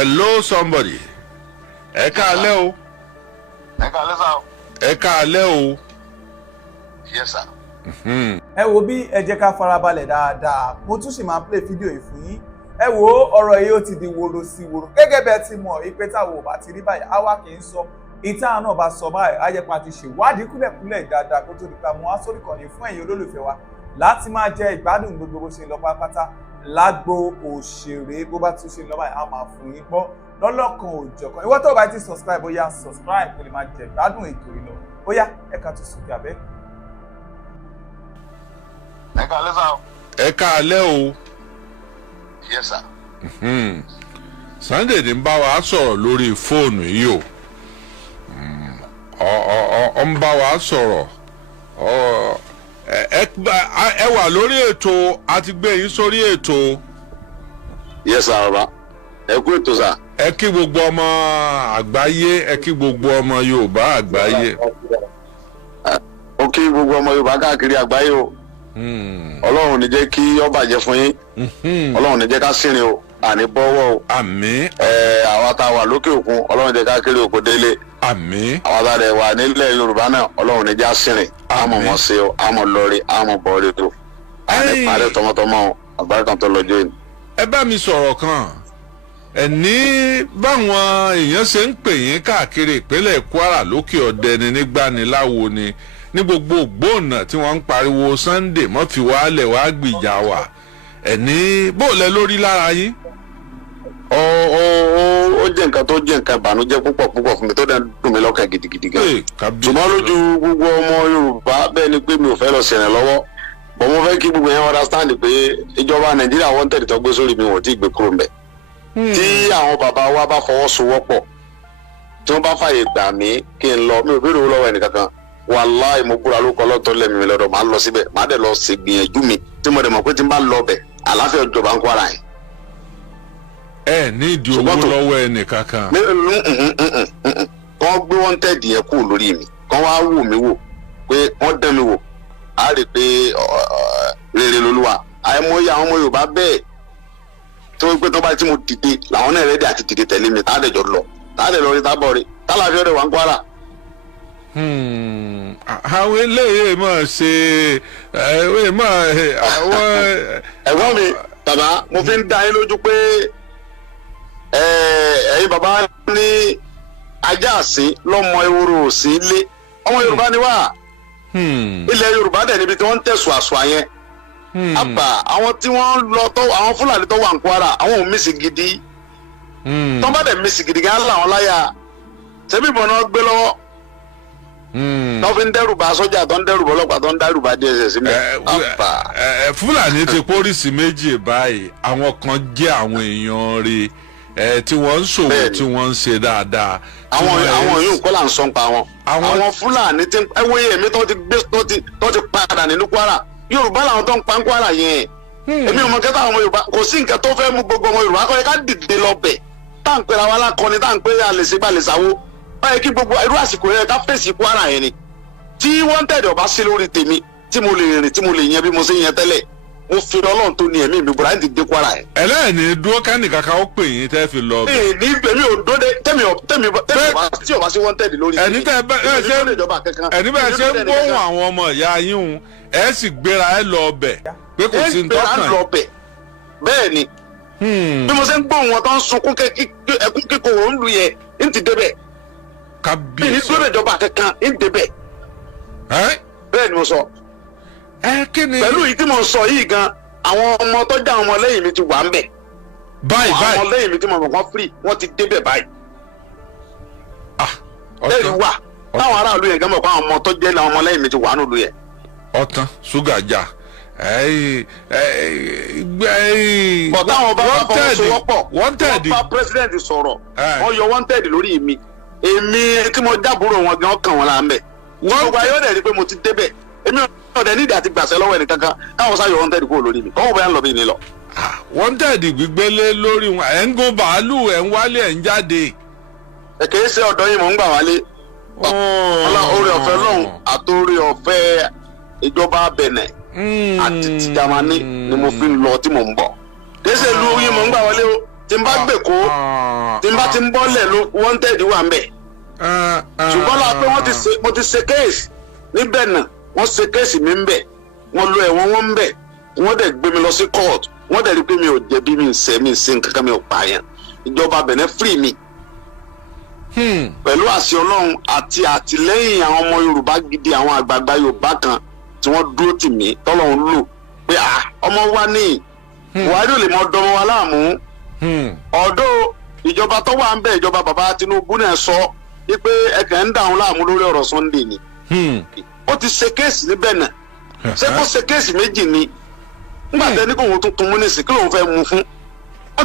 Hello somebody. Ẹ káalẹ́ o. Ẹ káalẹ́ sá o. Ẹ káalẹ́ o. Yes sir. Ẹ wo bí ẹ jẹ́ ká farabalẹ̀ dáadáa. Mo tún sì máa play fídíò yìí fún yín. Ẹ wo ọ̀rọ̀ yìí ó ti di woro sí woro. Gẹ́gẹ́ bẹ́ẹ̀ ti mọ̀ ìpè táwọn ò bá ti rí báyìí, àwa kì í sọ. Ìtàn náà bá sọ báyìí, ajẹ́pá ti ṣèwádìí kúlẹ̀kúlẹ̀ dáadáa kó tó di pa mọ́ sórí ìkànnì fún ẹ̀yin olólùfẹ́ wa láti máa jẹ ìgbádùn gbogbo bó ṣe lọ pátápátá lágbo òṣèré bó bá tún ṣe lọ báyìí á máa fún yín gbọ́ lọ́lọ́kan òjọ̀kan. Ìwọ tó bá ti subscribe ó yá subscribe kó lè máa jẹ ìgbádùn ètò yìí lọ. Ó yá ẹ̀ka tó sùn gàbẹ́. Ẹ káalẹ́ sá o. Ẹ káalẹ́ o. Yes sir. Sunday ní bá wa sọ̀rọ̀ lórí fóònù yìí o. Ó ń bá wa sọ̀rọ̀. Ẹ wà lórí ètò àti gbé yín sórí ètò. Yes sir ọba. Ẹ kú ètò sá. Ẹ kí gbogbo ọmọ àgbáyé, ẹ kí gbogbo ọmọ Yorùbá àgbáyé. Ó kí gbogbo ọmọ Yorùbá káàkiri àgbáyé o. Ọlọ́run ní jẹ́ kí ó bàjẹ́ fún yín. Ọlọ́run ní jẹ́ ká sìnrìn o, àní bọ́wọ́ o. Àmín. Àwa tá a wà lókè òkun, Ọlọ́run jẹ́ ká kéré òkú délé. Àmín. Àwa tá a rẹ̀ wà nílẹ̀ Yorùbá náà, Ọlọ́run ní jẹ́ á sìnrìn. Àmọ̀ mọ̀ sí o, àmọ̀ lọ́rí, àmọ̀ bọ̀rí o. Àní parẹ́ tọmọtọmọ àgbáyé kan tó lọ́jọ́ yìí. Ẹ bá mi sọ̀rọ̀ kan. Ẹ ní báwọn èèyàn ṣe ń pè yín káàkiri ìpínlẹ̀ Kwara lókè ọ̀dẹ ni nígbàníláwo ni ní gbogbo ògbóònà tí wọ́n ń pariwo Sunday mọ́ fi wálẹ̀ wá gbìjà wà. Ẹ ní bóòlẹ̀ lórí lára yín. Ó jẹ́ nǹkan tó jẹ́ nǹkan ìbànújẹ́ púpọ̀ fún mi tó dẹ̀ dùn mí lọ́kàn gidigidi gan. Ṣùgbọ́n lójú gbogbo ọmọ Yorùbá bẹ́ẹ̀ ni pé mi ò fẹ́ lọ sẹ̀rẹ̀ lọ́wọ́. Bọ̀ mo fẹ́ kí gbogbo yẹn understand pé ìjọba Nàìjíríà wọ́n tẹ̀lé tó gbé sórí mi wọ́n ti gbé kúrò mbẹ̀. Tí àwọn bàbá wa bá fọwọ́sowọ́pọ̀ tí wọ́n bá fàyè gbà mí kí n lọ mi ò béèrè owó lọ́wọ́ ẹnìkankan. Wàláì mo búra lóko lọ́tọ́ lẹ́mìí mi lọ́dọ̀ máa lọ síbẹ̀ máa dẹ̀ lọ sí gbìyànjú mi tí mo dẹ̀ mọ̀ pé tí n bá lọ bẹ̀ àlàáfíà ìjọba ń Kwara yẹn. Ẹ ní ìdí owó lọ́wọ́ ẹnìkankan. Kọ́ gbé wọ́n tẹ̀dí yẹn kúrò lórí mi kọ́ wá wò mí wò pé wọ́n dán mi wò á rí i pé rere lolúwa àìmọye àwọn ọmọ Yorùbá bẹ́ẹ̀ tó wípé tó bá tí mo dìde làwọn náà rẹ́dí àti dìde tẹ̀lé mi táàdẹ̀jọ lọ táàdẹ̀ lọ rí tábọ̀ rí tálàfíà rẹ̀ wà ń Kwara. Àwọn eléyìí máa ṣe ẹ̀gbọ́n mi bàbá mo fi ń dá yín lójú pé ẹ̀yin bàbá ní ajá àsín lọ́mọ ehoro òsín lé ọmọ Yorùbá ni wá ilẹ̀ Yorùbá dẹ̀ níbi tí wọ́n ń tẹ̀sùn àṣùà yẹn àbà àwọn tí wọ́n lọ tó àwọn Fúlàní tó wà ń Kwara àwọn ò mísì gidi tó bá dẹ̀ mísì gidi gan làwọn láyà ṣebí ìbọn náà gbé lọ́wọ́ tó fi ń dẹ́rù bá sọ́jà tó ń dẹ́rù bá ọlọ́pàá tó ń dẹ́rù bá DSS mi. Fúlàní ti pólísì méjì báyìí àwọn kan jẹ́ àwọn èèyàn rẹ̀ tí wọ́n ń ṣòwò tí wọ́n ń ṣe dáadáa. àwọn yóò kọ́ là ń sọ pa wọn. àwọn Fúlàní tí ẹ wo iye mi tó ti padà nínú Kwara Yorùbá làwọn tó ń pa ń Kwara yẹn. èmi ò mọ kẹta àwọn Yorùbá kò sí nǹkan tó fẹ́ mú gbogbo ọmọ Yorùbá kọ́ ẹ ká dìde lọ bẹ̀ tá à ń pera wa lákọni tá à ń pè àlèṣègbà lè sáwó báyìí kí gbogbo irú àsìkò yẹn ká fèsì Kwara yẹn ni tí wọ́n tẹ̀lé ọba sí lórí tèmi tí mo lè rìn tí mo lè yẹn bí mo ṣe yẹn tẹ́lẹ̀ mo fi Ọlọ́run tó ní ẹ̀mí mi bùrọ̀ àti dé Kwara yẹn. ẹlẹ́ẹ̀ni dúró kánì kankan ó pè yín tẹ́ fi lọ. ní èmi ò dóde tẹ́mi tí ọba sí wọ́n tẹ̀lé lórí tèmi ẹni bẹ́ẹ̀ ṣe ń gbóhùn àwọn ọmọ ìyá yín hùn ẹ sì gbéra ẹ lọ ọbẹ̀ pé kò sí ntọ́kàn yìí. bẹ́ẹ̀ ni bí mo ṣe ń gbóhùn wọn tó ń sunkún ẹkún kíkorò ń lu yẹn ń ti débẹ̀ bí ní dóde ìjọba kankan ń débẹ̀ bẹ́ẹ̀ ni mo sọ. pẹ̀lú yìí tí mo sọ yìí gan àwọn ọmọ tó já ọmọ lẹ́yìn mi ti wà ń bẹ̀. báyìí àwọn ọmọ lẹ́yìn mi tí mo mọ̀ kán free wọ́n ti débẹ̀ báyìí. lẹ́yìn wà táwọn aráàlú yẹn gan mọ̀ kó àwọn ọmọ tó jẹ́ làwọn ọmọ lẹ́yìn mi ti wà nílùú yẹn. ọ̀tán ṣúgà jà bọ̀dá àwọn bá wà fọwọ́sowọ́pọ̀ wọ́n bá president sọ̀rọ̀ wọ́n yọ wanted lórí mi èmi tí mo jábúrò wọn gan kàn wọ́n la ń bẹ̀. gbogbo ayé ọ̀dẹ̀ ni pé mo ti débẹ̀ èmi ọ̀dẹ̀ nídìí àti gbàṣẹ lọ́wọ́ ẹnì kankan káwọn sáyọ wanted kúrò lórí mi kọ́wọ́ bẹ́ẹ̀ ń lọ bí mi lọ. wanted gbígbélé lórí wọn ẹ̀ ń gún bàálù ẹ̀ ń wálé ẹ̀ ń jáde. kìí ṣe ọ̀dọ́ yìí mò ń gbà wálé oore ọ̀fẹ́ lọ́hùn àtòore ọ̀fẹ́ ìjọba Benin àti ti Jámánì ni mo fi ń lọ tí mò ń bọ̀ kìí ṣe ìlú yìí mò ń gbà wálé o tí n bá gbè kó tí n bá ti ń bọ́lẹ̀ ló wanted wà ń bẹ̀. ṣùgbọ́n la pé wọ́n ti ṣe kéèsì níbẹ̀ náà wọ́n ṣe kéèsì mi ń bẹ̀ wọ́n lo ẹ̀wọ̀n wọn ń bẹ̀ wọ́n dẹ̀ gbé mi lọ sí court wọ́n dẹ̀ rí pé mi ò jẹ̀bi mi ń ṣe nǹkan kan mi ò pààyàn ìjọba Benin free mi. pẹ̀lú àṣẹ Ọlọ́run àti àtìlẹ́yìn àwọn ọmọ Yorùbá gidi àwọn àgbààgbà Yorùbá kan tí wọ́n dúró tì mí tọ́lọ́run lò pé ọmọ wa ní Buhari ò lè mọ dọmọ wa láàmú. ọ̀dọ́ ìjọba tó wà ń bẹ̀ ìjọba bàbá Tinubu náà sọ wípé ẹ̀kẹ́ ń dà wọn láàmú lórí ọ̀rọ̀ Sunday ni. ó ti ṣe kéèsì níbẹ̀ náà ṣé kó ṣe kéèsì méjì ni nígbà tẹ́ ní kò wọ́n tuntun mú nísì kí lóun fẹ́ mú fún. ó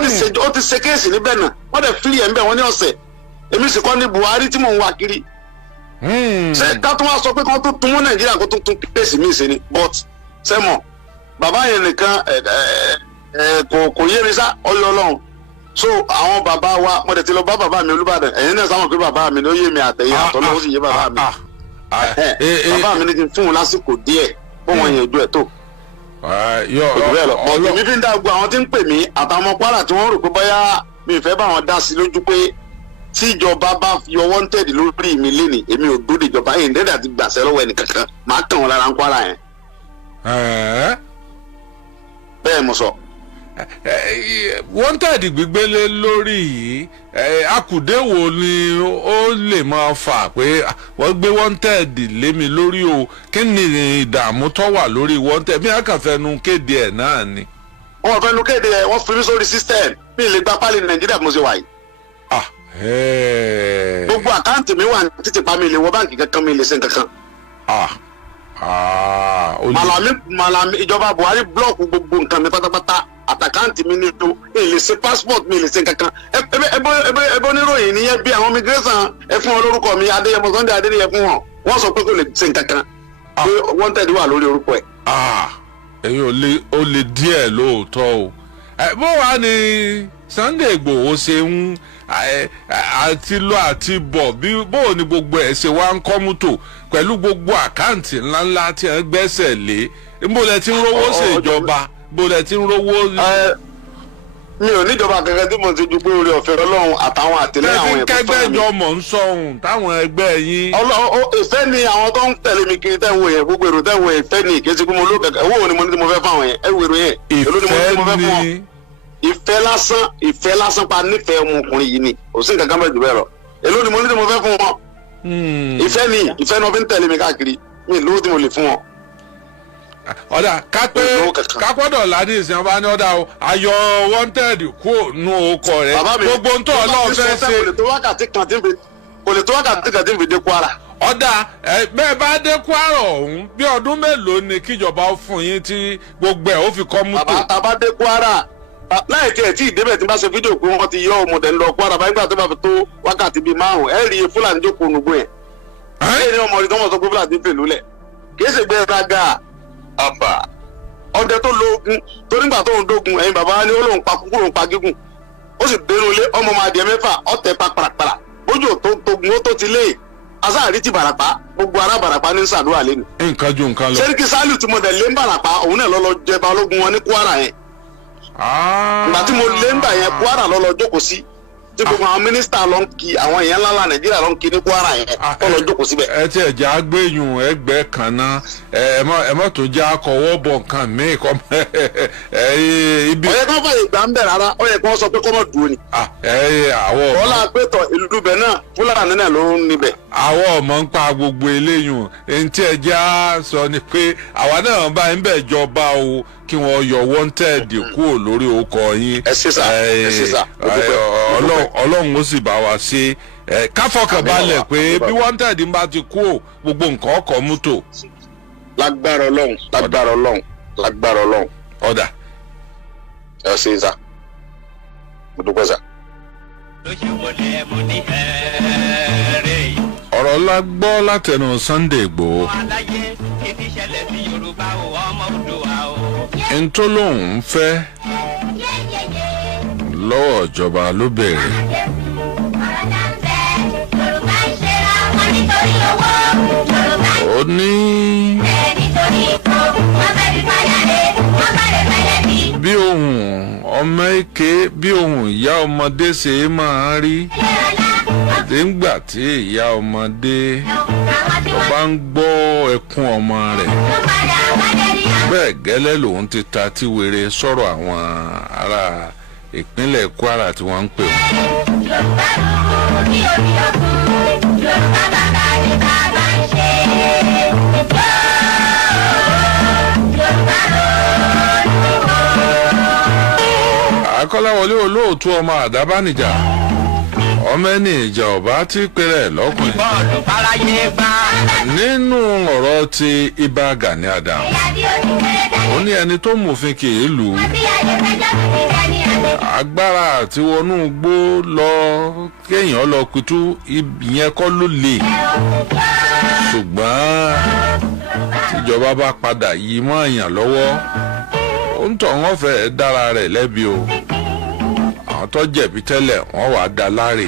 ti ṣe kéèsì níbẹ̀ náà wọ́n dẹ̀ fílì ẹ̀ ń bẹ̀ wọ́n ní ọ̀sẹ̀ èmi sì kọ́ ní Buhari tí mò ń wá kiri. ṣé ká tún wá sọ pé kí wọ́n tún tún mú Nàìjíríà kó tún tún kéèsì míì ṣe ni but sẹ́mọ̀ bàbá yẹn nìkan kò yé mi sá ọyọ Ọlọ́run so àwọn bàbá wa mo dẹ̀ ti lọ bá bàbá mi Olúbàdàn ẹ̀yin náà sáwọn pé bàbá mi ni ó yé mi àtẹ̀yìn àtọ́lọ́ ó sì yé bàbá mi bàbá mi ní kí n fún un lásìkò díẹ̀ bó wọn yẹn ojú ẹ̀ tó. èmi fi ń dá gbogbo àwọn tí ń pè mí àtàwọn ọmọ Kwara tí wọ́n rò pé bóyá mi ì fẹ́ bá wọn dá sí lójú pé tí ìjọba bá fi ọwọ́ ń tẹ̀lé lórí mi lénìí èmi ò dúró de ìjọba yìí ndẹ́dẹ́ àti gbàṣẹ lọ́wọ́ ẹnìkankan máa kàn wọ́n lára ń Kwara yẹn. bẹ́ẹ̀ mo sọ. wanted gbígbélé lórí yìí akùdé wo ni ó lè máa fà pé wọ́n gbé wanted lé mi lórí o kí ni ìdààmú tó wà lórí wanted bí akànfẹnu kéde ẹ̀ náà ni. wọ́n fẹnu kéde ẹ̀ wọ́n fi mí sórí system mi ì lè gba pálí Nàìjíríà mo ṣe wà yìí. gbogbo àkáǹtì mi wà ní títì pa mi lè wọ báǹkì kankan mi lè ṣe nǹkankan. Malami ìjọba Buhari blọọkù gbogbo nǹkan mi pátápátá àtàkáǹtì mi ní tó èlè ṣe passport mi lè ṣe nǹkankan ẹbí oníròyìn nìyẹn bí àwọn immigration ẹ fún wọn lórúkọ mi Adéyẹmọ Sunday Adéyẹmọ fún wọn wọn sọ pé kò lè ṣe nǹkankan pé wanted wà lórí orúkọ ẹ. èyí ò lè díẹ̀ lóòótọ́ o bó wàá ní Sunday Igboho ṣe ń àti lọ àti bọ̀ bí bó ni gbogbo ẹ̀ ṣe wá ń kọ́ mọ́tò pẹ̀lú gbogbo àkáǹtì ńláńlá tí wọ́n gbẹ́sẹ̀ lé níbo lẹ ti ń rówó ṣèjọba bó lẹ ti ń rówó. mi ò níjọba kankan tí mo ti ju pé orí ọ̀fẹ́ Ọlọ́run àtàwọn àtìlẹ́yìn àwọn ẹ̀kọ́ kẹgbẹ́ ìjọ mọ̀ ń sọ̀hún táwọn ẹgbẹ́ yín. ìfẹ́ ni àwọn tó ń tẹ̀lé mi kiri tẹ́wọ̀ yẹn gbogbo èrò tẹ́wọ̀ yẹn ìfẹ́ ni kì í ṣe pé mo ló kẹ̀kẹ́ owó ni mo ní tí mo fẹ́ fáwọn yẹn ẹ̀wù èrò yẹn èló ni mo ní tí mo fẹ́ fún wọn. ìfẹ́ lásán pa nífẹ̀ẹ́ ọmọkùnrin yìí ni kò sí nǹkan kan bẹ́ẹ̀ jù bẹ́ẹ̀ lọ èló ni mo ní tí mo fẹ́ fún wọn. ìfẹ́ ni wọ́n fi ń tẹ̀lé mi káàkiri mi lówó tí mo lè fún wọn. ọ̀dà kápọ́dọ̀ ládì ìsìn ọba ní ọ̀dà ayọ̀ wanted kú nù ọkọ̀ rẹ̀ gbogbo ń tọ́ ọlọ́run fẹ́ ṣe. kò lè tó wákàtí kan tí ń fi dé Kwara. ọ̀dà bẹ́ẹ̀ bá dé Kwara ọ̀hún bí ọdún mélòó ni kíjọba fún yín tí gbogbo ẹ̀ ó fi kọ́ mọ́tò. bàbá tá a bá dé Kwara láì tiẹ̀ tí ìdébẹ̀ tí bá ṣe fídíò pé wọ́n ti yọ ọmọdé ńlọ Kwara báyìí nígbà tó bá fi tó wákàtí bíi 5 ẹ̀ rí Fúlàní jókòó nùgbò yẹn. ẹ̀ ní ọmọ ìdánwò sọ pé Fúlàní fèlú lẹ̀ kì í ṣe gbé raga àbà ọdẹ tó lóògùn tó nígbà tó ń dógun ẹ̀yin bàbá ni ó lóun pa kúkúrò ń pa gígùn ó sì dénú ilé ọmọ máa di 6 ọ̀tẹ̀ pa parapara bójú tó togun ó tó ti lé asáàrí ti Bàràpá gbogbo ará Bàràpá ní sàdúrà lẹ́nu. nǹkan ju nǹkan lọ. Sẹ́ríkì Sálíù tí mo dẹ̀ lé ń Bàràpá òun náà lọ́lọ́ jẹ balógun wọn ní Kwara yẹn. ìgbà tí mo lé ń bà yẹn Kwara lọ́lọ́ jókòó sí tí gbogbo àwọn mínísítà lọ ń kí àwọn èèyàn ńláńlá Nàìjíríà lọ ń kí ní Kwara yẹn tó lọ jókòó síbẹ̀. ẹ ti ẹ̀jẹ̀ agbẹ́yùn ẹgbẹ́ kan náà ẹ mọ̀ tó jẹ́ akọ̀wọ́ bọ̀ nǹkan míì kọ́ ibi. ọ̀yẹ́ kan fàyè gbà ń bẹ̀ rárá ọ̀yẹ́ kan sọ pé kọ́ mọ̀ dúró ni. àwọ̀ ọ̀la pétọ̀ ìlú bẹ̀ náà Fúlàní náà ló ń níbẹ̀. àwọ̀ ọmọ ń pa gbogbo eléyùn ẹni tí ẹjẹ́ á sọ ni pé àwa náà bá ń bẹ̀ jọba o kí wọ́n yọ wanted kúrò lórí ọkọ̀ yín. ẹ ṣe sà ọlọ́run ó sì bá wa ṣe káfọkànbalẹ̀ pé bí wanted ń bá ti kú gbogbo nǹkan ọkọ̀ mọ́tò. lágbára Ọlọ́run. ọ̀dà. ẹ ṣe sà mo dúpẹ́ sà. ọ̀rọ̀ la gbọ́ látẹnu Sunday Igboho. ntọ́lóhùn fẹ́ lọ́wọ́ ìjọba ló bẹ̀rẹ̀. ó ní bí ohùn ọmọ èké bí ohùn ìyá ọmọdé ṣe máa rí nígbà tí ìyá ọmọdé bá ń gbọ́ ẹkún ọmọ rẹ̀ bẹ́ẹ̀ gẹ́lẹ́ lòun ti ta tí wèrè sọ̀rọ̀ àwọn ará ìpínlẹ̀ Kwara tí wọ́n ń pè wọ́n. Akọ́láwọlé olóòtú ọmọ àdábánijà ọmọ ẹni ìjà ọba tí péré lọ́kùnrin nínú ọ̀rọ̀ ti Ìbà Gani Adams ó ní ẹni tó mòfin kì í lù ú agbára àti wọnú gbó lọ kéèyàn lọ pitú ìyẹn kọ́ ló lè ṣùgbọ́n tíjọba bá padà yí mọ́ èèyàn lọ́wọ́ ó ń tọ̀ wọ́n fẹ́ dára rẹ̀ lẹ́bi o àwọn tó jẹ̀bi tẹ́lẹ̀ wọ́n wàá dá láre.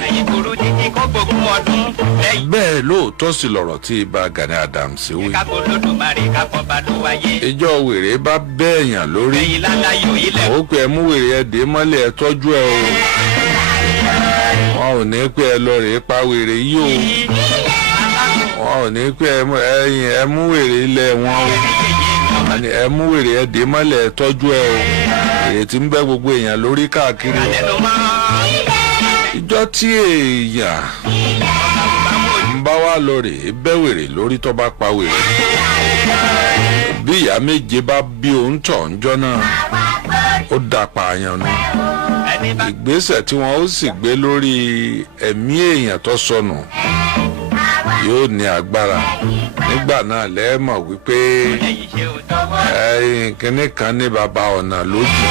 bẹ́ẹ̀ lóòótọ́ sí lọ̀rọ̀ tí Ìbà Gani Adams wí. ìjọ wèrè bá bẹ́ẹ̀yàn lórí ó pé ẹ mú wèrè ẹ dé mọ́lẹ̀ ẹ tọ́jú ẹ o wọn ò ní pé ẹ lọ rèé pa wèrè yìí o wọn ò ní pé ẹ mú wèrè ilẹ̀ wọn o ẹ mú wèrè ẹ dé mọ́lẹ̀ ẹ tọ́jú ẹ o èrè tí ń bẹ gbogbo èèyàn lórí káàkiri ìjọ tí èèyàn ń bá wá lọ rèé bẹ́ wèrè lórí tó bá pa wèrè bí ìyá méje bá bí òun tọ̀ ń jọ́ náà ó dá pààyàn nù ìgbésẹ̀ tí wọ́n ó sì gbé lórí ẹ̀mí èèyàn tó sọnù yóò ní agbára nígbà náà lẹ́ẹ̀mọ̀ wípé kínní kan ní baba ọ̀nà lójì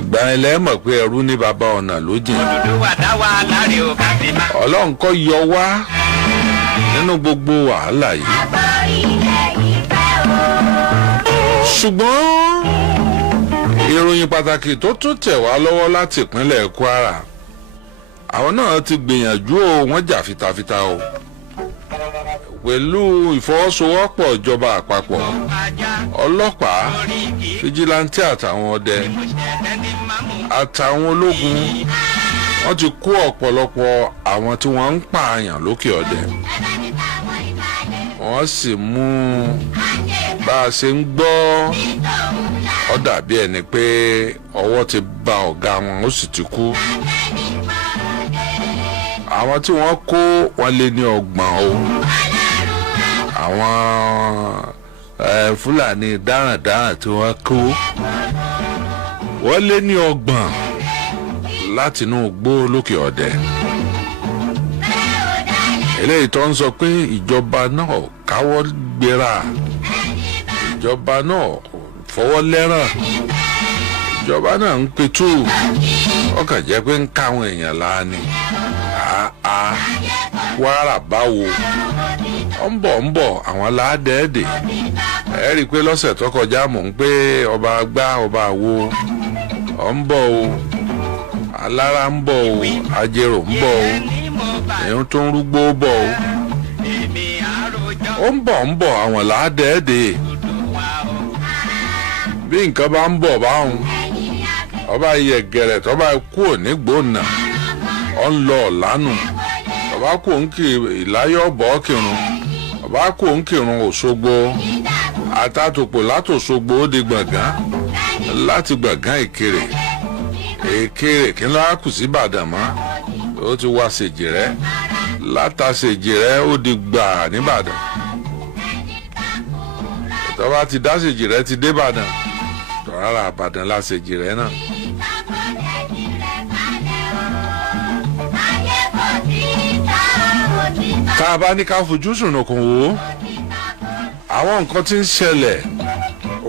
ìgbà yẹn lẹ́ẹ̀mọ̀ pé ẹrú ní baba ọ̀nà lójì Ọlọ́run kó yọ wá nínú gbogbo wàhálà yìí ṣùgbọ́n ìròyìn pàtàkì tó tún tẹ̀ wá lọ́wọ́ láti ìpínlẹ̀ Kwara àwọn náà ti gbìyànjú o wọ́n jà fitafita o pẹ̀lú ìfọwọ́sowọ́pọ̀ ìjọba àpapọ̀ ọlọ́pàá fìjìláńtì àtàwọn ọdẹ àtàwọn ológun wọ́n ti kó ọ̀pọ̀lọpọ̀ àwọn tí wọ́n ń pààyàn lókè ọdẹ wọ́n sì mú bá a ṣe ń gbọ́ ó dàbí ẹni pé ọwọ́ ti bá ọ̀gá wọn ó sì ti kú àwọn tí wọ́n kó wọn lé ní 30 o àwọn Fúlàní darandaran tí wọ́n kó wọ́n lé ní 30 láti inú igbó lókè ọdẹ eléyìí tó ń sọ pé ìjọba náà káwọ́ gbéra ìjọba náà fọwọ́ lẹ́ràn ìjọba náà ń petú ọkàn jẹ́ pé ń káwọn èèyàn láàánú Kwara báwo ń bọ̀ àwọn aládẹ́ẹ̀dẹ̀ ẹ rí i pé lọ́sẹ̀ tó kọjá mò ń pé ọba gbá ọba wo ń bọ̀ o alára ń bọ̀ o ajérò ń bọ̀ o èyí tó ń rúgbó bọ̀ o ń bọ̀ àwọn aládẹ́ẹ̀dẹ̀ bí nǹkan bá ń bọ̀ báwọn ọba yẹ̀gẹ̀rẹ̀ tó bá kú òní gbóná ọ ń lọ ọ̀lànà ọba kò ń kí ìláyọ̀ bọ̀ kírun ọba kò ń kírun Òṣogbo àtàtòpò látòṣogbo ó di Gbọ̀ngán láti Gbọ̀ngán Ìkirè kí ló á kù sí Ìbàdàn mọ́ ó ti wá Ṣèjìrẹ́ látàṣèjìrẹ́ ó di gbà nìbàdàn tó bá ti dá Ṣèjìrẹ́ ti dé Ìbàdàn tó rárá Ìbàdàn la Ṣèjìrẹ́ náà. tá a bá ní ká fojú sùnùkùn wò ó àwọn nǹkan tí ń ṣẹlẹ̀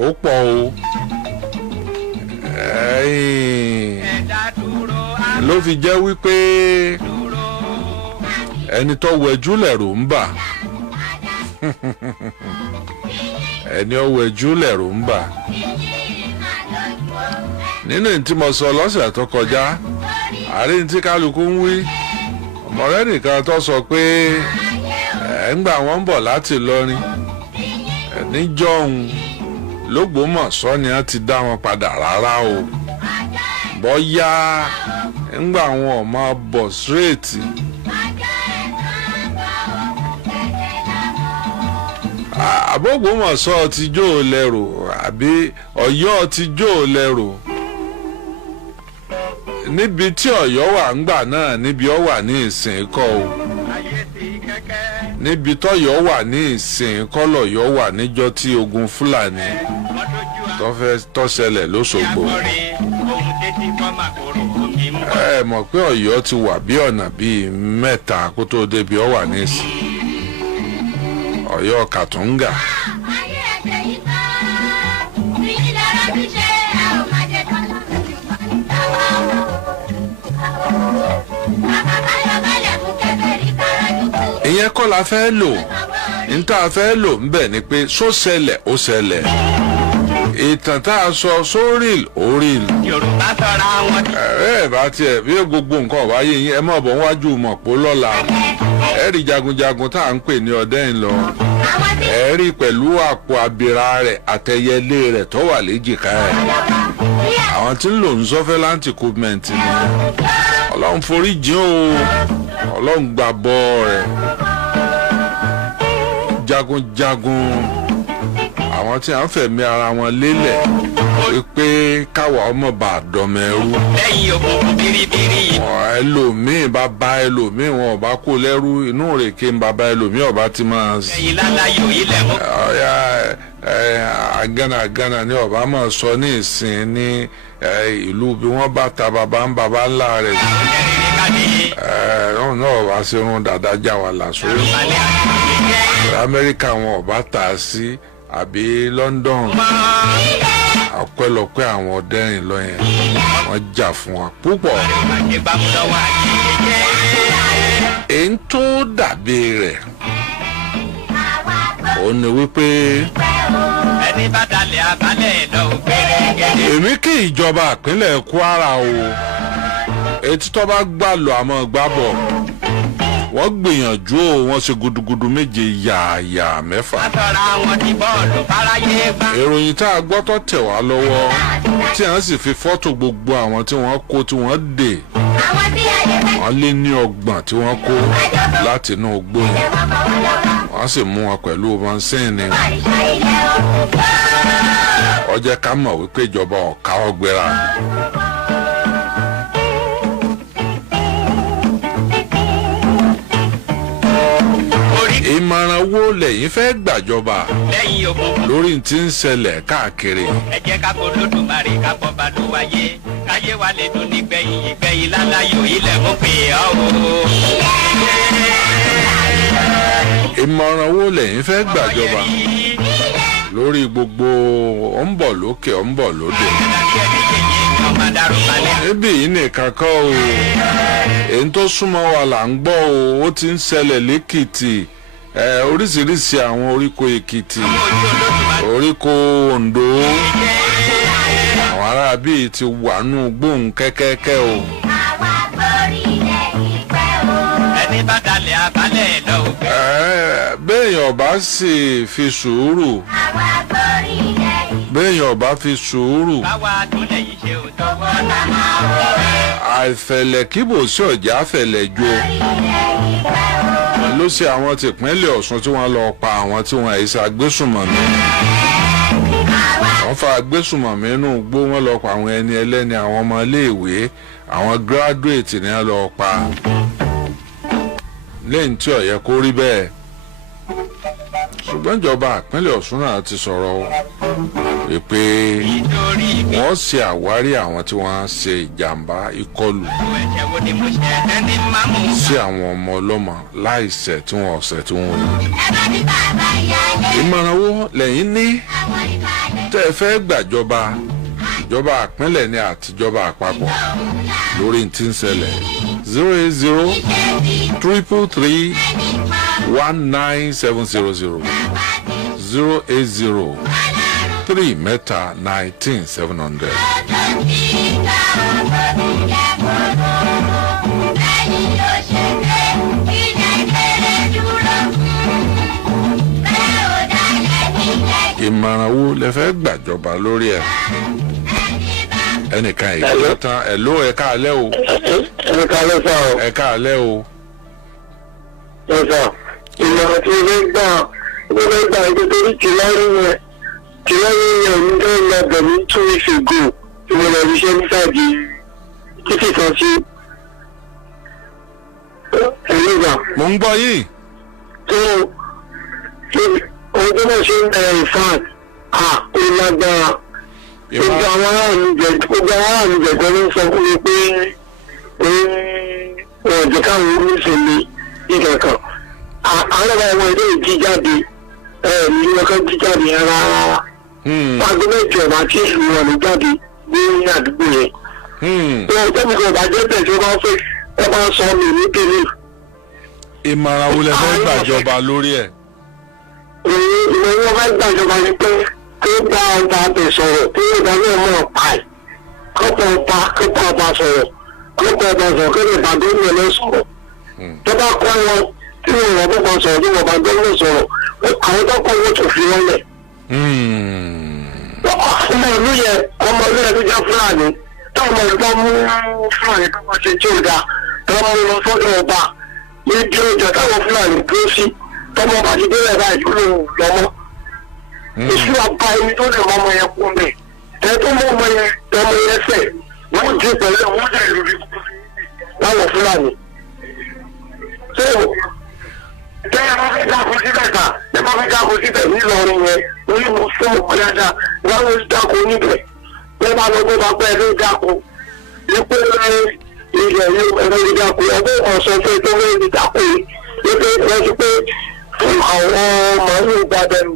ó pọ̀ o ló fi jẹ́ wípé ẹni tó wẹjú lẹ̀rù ń bà ẹni ó wẹjú lẹ̀rù ń bà nínú tí mo sọ lọ́sẹ̀ tó kọjá àárín tí kálukú ń wí ọmọrẹ́ nìkan tó sọ pé ńgbà wọ́n ń bọ̀ láti Ìlọrin níjọ́hun l'Ógbómọ̀ṣọ́ ni wọ́n ti dá wọn padà rárá o bọ́yá ńgbà wọn ò máa bọ̀ straight. Àb'Ógbómọ̀ṣọ́ ti jó o lẹ́rù àbí Ọ̀yọ́ ti jó o lẹ́rù níbi tí Ọ̀yọ́ wà ńgbà náà níbi ó wà ní ìsìn kọ́ o níbi tọ́yọ́ wà ní ìsìn kọ́ lọ́yọ́ wà níjọ́ tí ogun Fúlàní tó ṣẹlẹ̀ l'Óṣogbo. Ẹ mọ̀ pé Ọ̀yọ́ ti wà bí ọ̀nà bíi mẹ́ta kó tó débi ó wà ní ìsìn Ọ̀yọ́ Kàtúngà. ìyẹn kọ́ la fẹ́ lò níta fẹ́ lò ń bẹ̀ ni pé só ṣẹlẹ̀ ó ṣẹlẹ̀ ìtàn tá a sọ sórìl orìl. Yorùbá sọra wọn. ẹ bá tiẹ̀ bí gbogbo nǹkan ọ̀bá yé yín ẹ mọ̀ bọ̀ wájú mọ̀pọ̀ lọ́la ẹ rí jagunjagun tá à ń pè ní Ọdẹ́yìnlọ ẹ rí pẹ̀lú àpò àbírà rẹ̀ àtẹyẹlé rẹ̀ tó wà léjìká ẹ̀ àwọn tí ń lò ń surveillance equipment ni Ọlọ́run forí jìn o Ọlọ́run gbàbọ́ rẹ̀ jagunjagun àwọn tí à ń fẹ̀mí ara wọn lélẹ̀ wípé káwa ọmọ bá dọ̀mẹ́rú. lẹ́yìn òkùnkùn biribiri. ẹlòmíì bàbá ẹlòmíì wọn ò bá kó lẹ́rú inú rèké ń bàbá ẹlòmíì ọba ti máa. ẹ̀yin lálàyò ilẹ̀ mọ́. agánagánà ni ọba máa sọ ní ìsìn ní ìlú bí wọ́n bá ta bàbá ń bàbá ńlá rẹ̀ náà wá sí irun dàda já wa làṣọ Amẹ́ríkà wọn ọba tà á sí àbí London ọpẹ́lọpẹ́ àwọn Ọdẹ́rìnlọ yẹn wọ́n jà fún wa púpọ̀. èyí tó dàbí rẹ̀ ó ní wípé èmi kí ìjọba ìpínlẹ̀ Kwara o etí tó bá gbà lọ àmọ́ gbà bọ̀ wọ́n gbìyànjú o wọ́n ṣe gudugudu méje yààyà mẹ́fà. ìròyìn tá a gbọ́ tó tẹ̀ wá lọ́wọ́ tí à ń sì fi fọ́tò gbogbo àwọn tí wọ́n kó tí wọ́n dè wọ́n lé ní 30 tí wọ́n kó láti inú igbó yẹn wọ́n sì mú wọn pẹ̀lú mọ́sẹ́ẹ̀nì ó jẹ́ ká mọ̀ wípé ìjọba ọ̀ka ọgbẹ́ra. ìmọ̀ràn wo lẹ́yìn fẹ́ gbàjọba lórí tí ń ṣẹlẹ̀ káàkiri. ẹ jẹ́ ká kó Olódùmarè ká bọ́ bá ló wáyé káyé wa lè dún nígbẹ̀yìn ìgbẹ̀yìn láláyò ilẹ̀ mú pè ọ́ o. ìmọ̀ràn wo lẹ́yìn fẹ́ gbàjọba lórí gbogbo ó ń bọ̀ lókè ó ń bọ̀ lódò. níbí yìí nìkan kọ́ o èyí tó súnmọ́ wa là ń gbọ́ o ó ti ń ṣẹlẹ̀ lẹ́kìtì oríṣiríṣi àwọn oríko Èkìtì oríko Oǹdó àwọn ará bíi ti wà nù gbóhùn kẹ́kẹ́kẹ́ o. ẹni bá dalẹ̀ abalẹ̀ lọ. béèyàn bá sì fi sùúrù béèyàn bá fi sùúrù àìfẹ̀lẹ̀ kíbò sí ọ̀jà fẹ̀lẹ̀ jo ló ṣe àwọn tìpínlẹ̀ Ọ̀ṣun tí wọ́n lọ pa àwọn tí wọ́n àìsàn agbésùnmọ̀mí wọ́n fa agbésùnmọ̀mí inú igbó wọ́n lọ pa àwọn ẹni ẹlẹ́ni àwọn ọmọ iléèwé àwọn gíráduwétì ni wọ́n lọ pa lẹ́yìn tí ó yẹ kó rí bẹ́ẹ̀ ṣùgbọ́n ìjọba ìpínlẹ̀ Ọ̀ṣun náà ti sọ̀rọ̀ wípé wọ́n ṣe àwárí àwọn tí wọ́n ṣe ìjàmbá ìkọlù sí àwọn ọmọ ọlọ́mọ láìṣẹ̀ tí wọ́n ọ̀sẹ̀ tí wọ́n ní. ìmọ̀ràn wo lẹ́yìn ní tẹ́ ẹ fẹ́ gbàjọba ìjọba ìpínlẹ̀ ní àtijọba àpapọ̀ lórí tí ń ṣẹlẹ̀ 08033319700 080 mẹ́ta 19700. ìmọ̀ràn wo lẹ fẹ́ gbàjọba lórí ẹ̀ ẹnìkan ìgbà tán ẹ̀ ló ẹ káalẹ́ o. ẹ káalẹ́ sá o. ẹ káalẹ́ o. ẹ sá ìmọ̀ràn tí ó fẹ́ gbà ẹgbẹ́ torí tìlẹ́rìn yẹn ní tó ń lọ bẹ̀rù 2 weeks ago tí mo lọ rí iṣẹ́ nísàdí títí kan sí ẹ̀lẹ́gbà. mo ń gbọ́ yìí. tó ohun tó náà ṣe ń bẹ̀rẹ̀ ìfàn ó lágbára. gbogbo àwọn aráàlú jẹ̀gbọ́n ló ń sọ fún mi pé wọn ò jẹ́ káwọn oníṣẹ́lẹ̀ ìkẹ̀kọ̀. àwọn ọmọ ilé ìjíjáde ní ọkọ̀ jíjáde rárá. agbẹ́mẹ̀tì ọ̀bá tí ìlú wọn ló jáde ní àdúgbò yẹn. wọn tẹ́mi kan bá jẹ́ bẹ̀ tí wọ́n fẹ́ wọ́n máa sọ mi ní kéré. ìmọ̀ràn wo lẹ fẹ́ gbàjọba lórí ẹ̀. ìmọ̀ràn wọn fẹ́ gbàjọba ni pé kó bá ọba abẹ sọ̀rọ̀ kó ọba náà mọ̀ pa ẹ̀ kọ́pọ̀ ọba sọ̀rọ̀ kọ́pọ̀ ọba sọ̀rọ̀ kó lè bá gómìnà náà sọ̀rọ̀. tó bá kọ́ wọn tí wọn rọ̀ bọ́ sọ̀rọ̀ tí wọn bá gómìnà sọ̀rọ̀ àwọn tó kọ́ wọn tó fi wọn lẹ̀. ọmọ ìlú yẹn tó jẹ́ fúlàní táwọn ọmọ ìlú bá mú fúlàní tó bá ṣe tí ó dáa tó mú lọ sọ́dọ̀ ọba ní bí ó jọ táwọn fúlàní dúró sí tọmọ bá ti délẹ̀ báyìí tó lè lọ́mọ. ìṣú àbá ẹni tó lè mọ ọmọ yẹn kú mẹ́ ẹ tó mọ ọmọ yẹn fẹ́ wọ́n ti pẹ̀lú wọ́n dẹ̀ lórí láwọn fúlàní. tẹ́yà bá fẹ́ dáko síbẹ̀ ta ẹ bá fẹ́ dáko síbẹ̀ nílọrin yẹn orí mo fún ọmọ dáadáa láwọn dáko níbẹ̀ bẹ́ẹ̀ bá lọ bó bá pẹ́ ló dáko wípé ilẹ̀ yóò ẹ̀rọ ìdáko ẹgbẹ́ ọ̀sán tó tó lé ìdáko yìí wípé wọ́n ti pé fún àwọn màálù gbàdẹ̀rù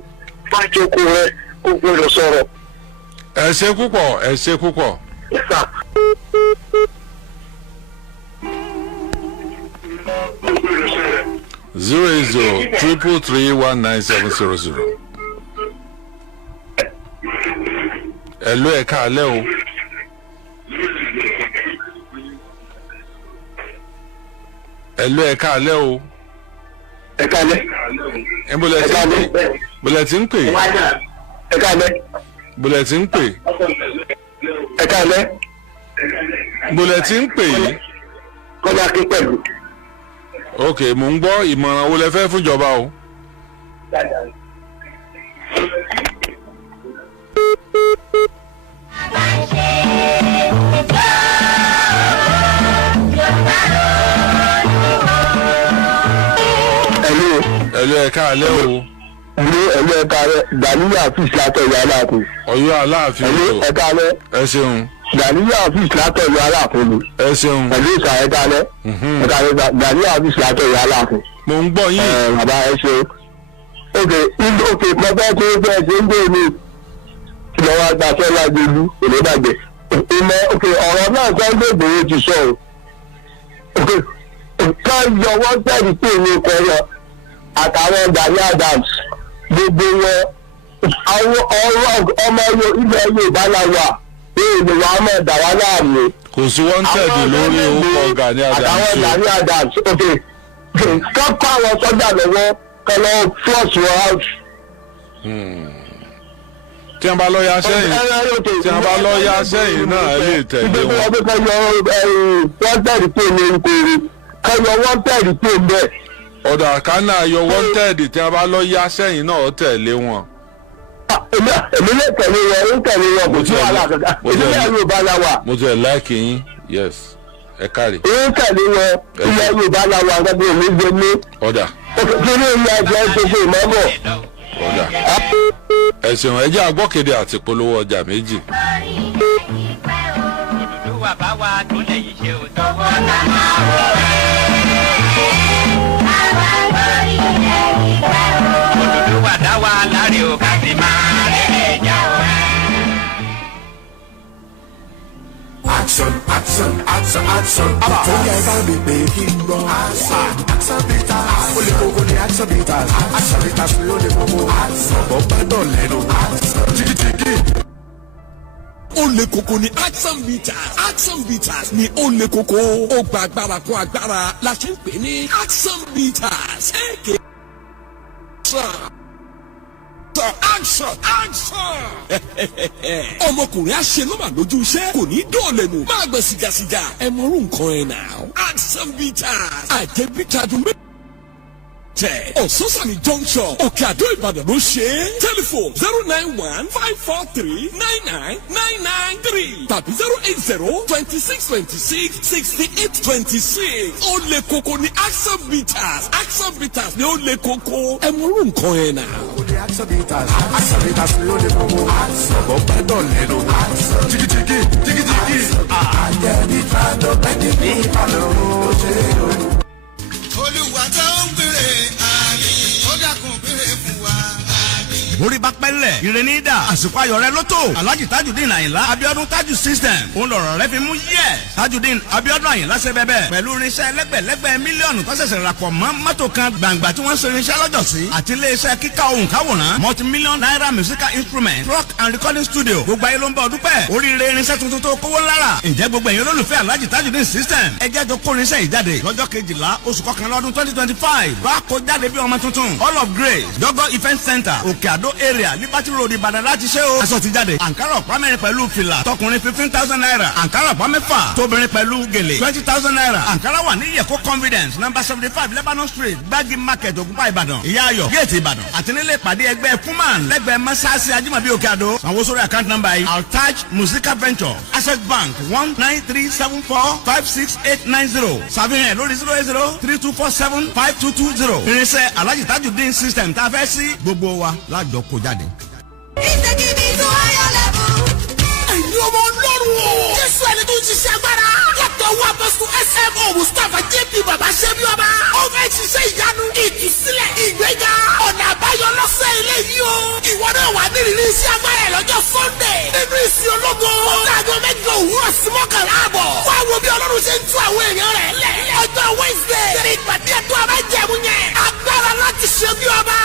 bá jókòó rẹ kó gbọdọ̀ sọ̀rọ̀. ẹ ṣé púpọ̀ ẹ ṣé púpọ̀. 08033319700. Hello, ẹ káalẹ́ o. Hello, ẹ káalẹ́ o. ẹ káalẹ́. Bọ́lẹ̀ tí ń pè. ẹ káalẹ́. Bọ́lẹ̀ tí ń pè. ẹ káalẹ́. Bọ́lẹ̀ tí ń pè yìí. Kọ́lá kí pẹ̀lú. Ok, mò ń gbọ́ ìmọ̀ràn wo lẹ fẹ́ fúnjọba o. Ẹ̀lú ẹ káalẹ́ o. Ẹ̀lú ẹ káalẹ́ Gàníyà Afis látọ̀ Ọ̀yọ́ Aláàfin. Ọ̀yọ́ Aláàfin o. Ẹ̀lú ẹ káalẹ́. Ẹ ṣeun. Gàníyà Afis látọ̀ Ọ̀yọ́ Aláàfin ni. Ẹ ṣeun. Ẹ̀lú ìsà ẹ káalẹ́. Ẹ káalẹ́ Gàníyà Afis látọ̀ Ọ̀yọ́ Aláàfin. Mo ń gbọ́ yín. Bàbá ẹ ṣe. Òkè pẹ́pẹ́ tó fẹ́ ṣe ń gbé mi. Lọ́wọ́ agbáṣẹ́ lájú ìlú Ìlébàjẹ́. Òkè ọ̀rọ̀ náà Sunday Igboho ti sọ o. Òkè ká yọ wọ́n tẹ̀lé pé ní kọ́yọ̀ àtàwọn Gani Adams gbogbo wọn àwọn ọ̀rọ̀ ọmọ ilẹ̀ Yorùbá la wà èèyàn wa mọ̀ dà wá láàmú. Kò sí wọ́n tẹ̀lé lórí orúkọ Gani Adams. àtàwọn Gani Adams òkè ká kọ́ àwọn sọ́jà lọ́wọ́ kọ́ lọ flush wọn out. Tí wọ́n bá lọ ya sẹ́yìn náà ẹ lè tẹ̀lé wọn. wọ́n tẹ̀lé pé ní nkóró ká yọ wọ́n tẹ̀lé pé bẹ́ẹ̀. Ọ̀dà kánà yọ wanted tí a bá lọ yá sẹ́yìn náà tẹ̀lé wọn. èmi lè tẹ̀lé wọn kò sí wàhálà kankan èmi lè Yorùbá la wà. mo tẹ̀ láìkì yín yes ẹ káre. èmi tẹ̀lé wọn ilẹ̀ Yorùbá la wà gẹ́gẹ́ èmi gbé ní. Ọ̀dà. kí ni ìyá ẹ̀jẹ̀ gbogbo ìmọ̀bọ̀. Ọ̀dà. ẹ ṣeun ẹ jẹ́ agbọ́kéde àti polówó ọjà méjì. Odùduwà bá wa tó lè yí ṣe òótọ́ wọn ká máa wọ Odùduwà dá wa láre o ká sì máa rere jà o. Action, action, action, action. Bóyá ẹ bá mi pè kí n gbọ́. Action bitters. Ó lè kókó ní action bitters. Action bitters ló lè kókó. Ọ̀bọ̀ gbọ́dọ̀ lẹ́nu. Jìgìjìgì. Ó lè kókó ní action bitters. Action bitters ni ó lè kókó. Ó gba agbára kún agbára la ṣe ń pè ní action bitters. actor action action. ọmọkùnrin aṣenọ́mà lójú iṣẹ́ kò ní dọ̀ọ̀lẹ̀ nù máa gbẹ̀ sìgàsìgà ẹ mọ̀rún nǹkan ẹ̀ náà action bitters àjẹbíta dùn mẹ́rin. Ososani Junction, Òkè Àdó Ìbàdàn ló ṣe é. Telephone 091-543-99993 tàbí 080-2626-6826. Ó lè koko ní Action Bitters. Action Bitters ni ó lè koko. Ẹ mú nǹkan ẹ̀ náà. Ó ní Action Bitters. Action Bitters ló lè koko. Àgbọ̀ gbẹ́dọ̀ lẹ́nu. Jigijigi jigijigi. Àjẹbí trado bẹ́ẹ̀ni ní ìbàdàn ó ṣe é lò. Olúwa tó ń gbèrè àmì ó dákun gbèrè fún wa. Borí bá pẹ́lẹ̀ ìrẹ́ni dà àsìkò ayọ̀ rẹ ló tó Alhaji Tajudeen Àyìnlá Abíọ́dún Taju system òun lọ̀rọ̀ rẹ fi mú yẹ Tajudeen Abíọ́dún Àyìnlá ṣe bẹ́ẹ̀ pẹ̀lú irinṣẹ́ lẹ́gbẹ̀lẹ́gbẹ̀ mílíọ̀nù tó ṣẹ̀ṣẹ̀ rapọ̀ mọ́ mọ́tò kan gbàǹgbà tí wọ́n ṣe irinṣẹ́ lọ́jọ́ sí àti iléeṣẹ́ kíkà ohùn káwòrán multi-million naira musical instrument truck and recording studio gbogbo ayé ló ń bọ̀ dúpẹ́ oríire irinṣẹ́ tuntun tó kówó lára ǹjẹ́ gbogbo ẹ̀yin olólùfẹ́ Alhaji Tajudeen system ẹ jẹ́ jọ kó irinṣẹ́ yìí jáde lọ́jọ́ 12 oṣù kọkànlá ọdún 2025 bá kó jáde bí ọmọ tuntun all of grace Jọgọ event center Òkè Àdó area Liberty Road Ìbàdàn láti ṣe o. aṣọ ti jáde àǹkárá ọ̀pá mẹ́rin pẹ̀lú fìlà tọkùnrin 15,000 naira àǹkárá ọ̀pá mẹ́fà tóbìnrin pẹ̀lú gèlè 20,000 naira àǹkárá wà ní Yẹ̀kó confidence number 75 Lebanon street Gbági market Ògùnpá Ìbàdàn ìyá ayọ̀ géètì Ìbàdàn àti nílé ìpàdé ẹgbẹ́ Fuman lẹ́gbẹ̀ẹ́ Mọ́sáàsì Ajímọ̀bí Òkè Àdó sanwó sórí account number yìí Altaj Musical Venture Access Bank 19374568890 ṣàfihàn lórí 08032475220 irinṣẹ́ Alhaji Tajudeen system tá a fẹ́ sí gbogbo wa lájọ kó jáde. ẹ̀yin ọmọ ọlọ́run o. jésù ẹni tó ń ṣiṣẹ́ agbára. látọ̀ wá bọ́sù SMO Mustapha JP bàbá ṣẹ́bi ọba. ó fẹ́ ṣiṣẹ́ ìyanu ìtúsílẹ̀ ìgbéga ọ̀nà àbáyọ lọ́sẹ̀ eléyìí o. ìwọ náà wà nírìírí iṣẹ́ agbára ẹ̀ lọ́jọ́ Sunday. nínú ìsìn ológo. láago mẹ́jọ òwúrọ̀ sí mọ́kànlá àbọ̀. wá wo bí ọlọ́run ṣe ń tú àwọn èèyàn rẹ̀ lẹ̀. ọjọ́ Wednesday. ní ìpàdé ẹ̀tọ́ àbájẹ̀mú yẹn. agbára láti ṣe bí ọba.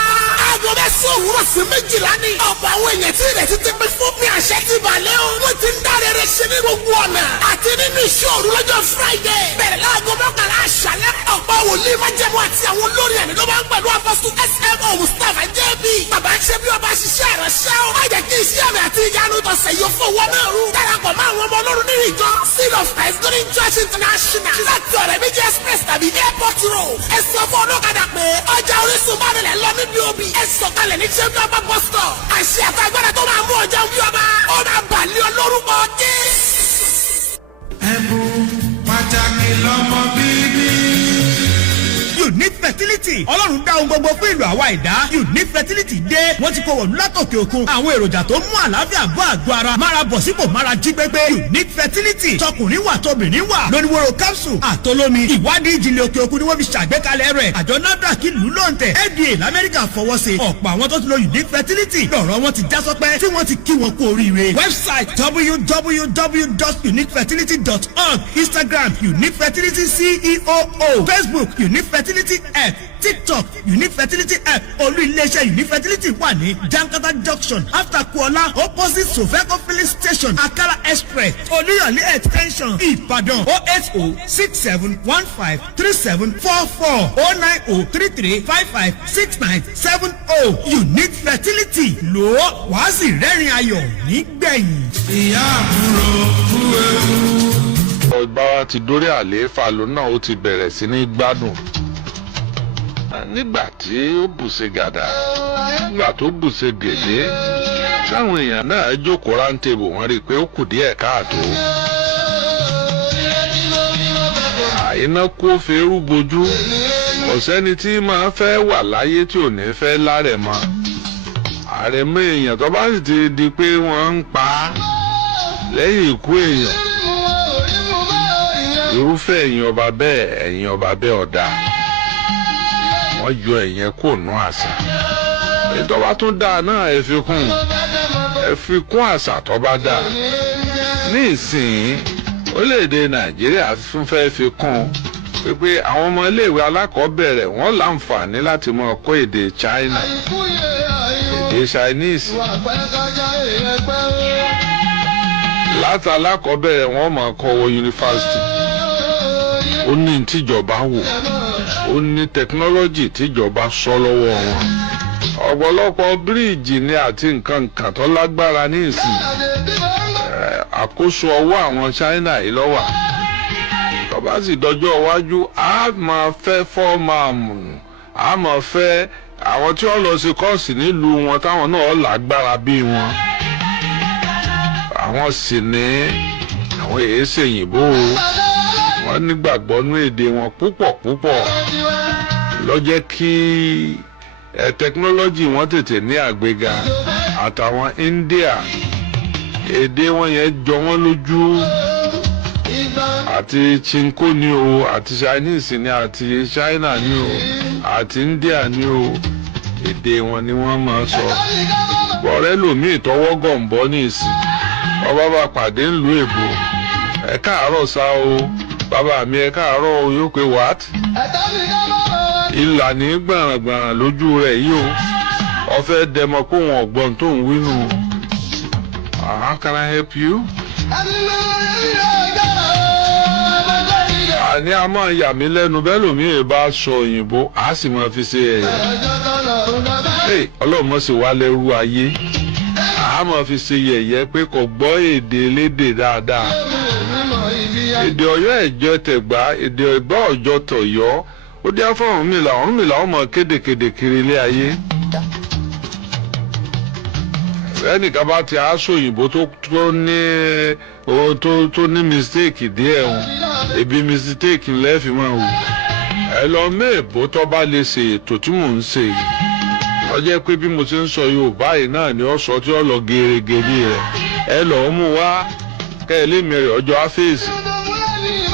aago mẹ́sàn-án òwúrọ̀ sí méjìlá ni. ọ̀pọ̀ àwọn èèyàn tí ìrètí ti pín fún mi àṣẹ ti balẹ̀ o. wọ́n ti ń dáre rẹ̀ ṣe ní gbogbo ọ̀nà. àti nínú iṣẹ́ òru lọ́jọ́ Friday. bẹ̀rẹ̀ láago mọ́kànlá àṣálẹ́. ọ̀pọ̀ wòlíì májẹ̀mú àti àwọn olórí ẹ̀mí ló máa ń pẹ̀lú apọ́sù SMO Mustapha JP. bàbá ṣe bí ọba ṣiṣẹ́ ìránṣẹ́ o. má jẹ́ kí iṣẹ́ mi àti ìyanu tọ̀sẹ̀ yóò fowó náà rú. darapọ̀ mọ́ àwọn ọmọ ọlọ́run nínú ìjọ Seed of Christ Golden Church International. láti ọ̀rẹ́ méjì express tàbí airport road. ẹ sọ fún ọlọ́kadà pé ọjà Orísun bá rẹ̀ lọ níbi òbí. ẹ sọ̀kalẹ̀ ní ṣẹ́bí ọba bus stop. àṣẹ àtàgbàdà tó máa mú ọjà bí ọba. ó máa bàlẹ́ olórúkọ Jésù. ẹ̀bùn pàtàkì lọ́mọ bíbí. Unique fertility ọlọ́run dá ohun gbogbo fún ìlú àwa ẹ̀dá Unique fertility dé wọ́n ti kó wọ̀lú látòkè òkun àwọn èròjà tó mú àlàáfíà bọ́ àgọ́ ara mára bọ̀ sípò mára jí gbégbé Unique fertility tọkùnrin wà tóbìnrin wà lóníwòrò capsule àtolómi ìwádìí ìjìnlẹ̀ òkè òkun ni wọ́n fi ṣàgbékalẹ̀ rẹ̀ àjọ NAFDAC ìlú lóǹtẹ̀ FDA l'Amẹ́ríkà fọwọ́ sí ọ̀pọ̀ àwọn tó ti lo Unique fertility lọ́rọ̀ wọn ti já sọpẹ́ tí wọ́n ti kí wọn kú oríire website www.uniquefertility.org Instagram Unique Fertility CEO Facebook Unique Fertility app TikTok Unique Fertility app olú iléeṣẹ́ Unique Fertility wà ní Jankata junction after Kuola opposite Sofeco filling station Akala express Olúyọ̀lé extension Ìbàdàn 08067153744 09033556970 Unique Fertility lò ó wàá sì rẹ́rìn ayọ̀ nígbẹ̀yìn. ìyá àbúrò kú ewu. ọba wa ti dórí àlééfà lónà ó ti bẹ̀rẹ̀ sí ní gbádùn nígbà tí ó bùṣe gàdà nígbà tó bùṣe gèdè táwọn èèyàn náà jókòó rántébù wọ́n rí i pé ó kù díẹ̀ káàtó àìná kó fẹ́rú bojú ọ̀sẹ́ni tí máa fẹ́ wà láyé tí ò ní fẹ́ lárẹ̀ mọ́ àrẹ̀mọ èèyàn tó bá sì ti di pé wọ́n ń pa á lẹ́yìn ikú èèyàn irúfẹ́ ẹ̀yin ọba bẹ́ẹ̀ ọ̀dà wọ́n yọ ẹ̀yẹn kó nú àṣà ètò ọba tó dáa náà ẹ fi kún àṣà tó bá dáa ní ìsìn orílẹ̀-èdè Nàìjíríà tún fẹ́ fi kún pé àwọn ọmọ iléèwé alákọ̀ọ́bẹ̀rẹ̀ wọ́n láǹfààní láti máa kọ́ èdè China èdè Chinese láti alákọ̀ọ́bẹ̀rẹ̀ wọ́n máa kọ́ wọ yunifásitì ó ní tíjọba wò ó ní tẹkinọ́lọ́jì tíjọba sọ lọ́wọ́ wọn ọ̀pọ̀lọpọ̀ bíríìjì ni àti nǹkan tó lágbára ní ìsìn àkóso ọwọ́ àwọn China yìí ló wà. tó bá sì dọjọ́ iwájú a máa fẹ́ fọ́ọ̀mù a máa fẹ́ àwọn tí wọ́n lọ sí kọ́ọ̀sì nílùú wọn táwọn náà lágbára bí wọn. àwọn sì ní àwọn èyí ṣèyìnbó wọn nígbàgbọ́ nú èdè wọn púpọ̀ ló jẹ́ kí tẹkinọ́lọ́jì wọn tètè ní àgbéga. àtàwọn India èdè wọn yẹn jọ wọn lójú àti Chinko ni o àti Chinese ni àti China ni o àti India ni o èdè wọn ni wọ́n máa sọ. bọ̀rẹ́ lòmíì tọwọ́ gọ̀ǹbọ́ ní ìsìn ọba bá pàdé ńlú èbó ẹ káàárọ̀ sá o bàbá mi ẹ káàárọ̀ o yóò pé what. ìlà ní gbàràngbàràn lójú rẹ̀ yìí o ọfẹ́ dẹmọ kó wọn ọ̀gbọ́n tó ń wínú. How can I help you? àní a máa yà mí lẹ́nu bẹ́ẹ̀ lòmíì bá sọ òyìnbó a sì máa fi ṣe ẹ̀yẹ. ọlọ́run mọ̀ sí wa lẹ́rú ayé a máa fi ṣe yẹ̀yẹ́ pé kò gbọ́ èdè elédè dáadáa. èdè Ọ̀yọ́ ẹ̀jọ́ tẹ̀gbá èdè Ẹ̀gbá ọ̀jọ́ tọ̀yọ́ ó dé fún Ọ̀rúnmìlà ọmọ kédekèdè kiri ilé ayé. ẹnìkan bá ti aṣọ òyìnbó tó ní mistake díẹ̀ o ebi mistake lẹ́ẹ̀fì máa wù. ẹ lọ mẹ́ẹ̀bó tó bá lè ṣe ètò tí mò ń ṣe yìí. ó jẹ́ pé bí mo ti ń sọ Yorùbá yìí náà ni ó sọ tí ó lọ gèrègèrè rẹ̀. ẹ lọ́ọ́ mú wá kẹ́ ẹ lé mi rẹ̀ ọjọ́ áfíìsì.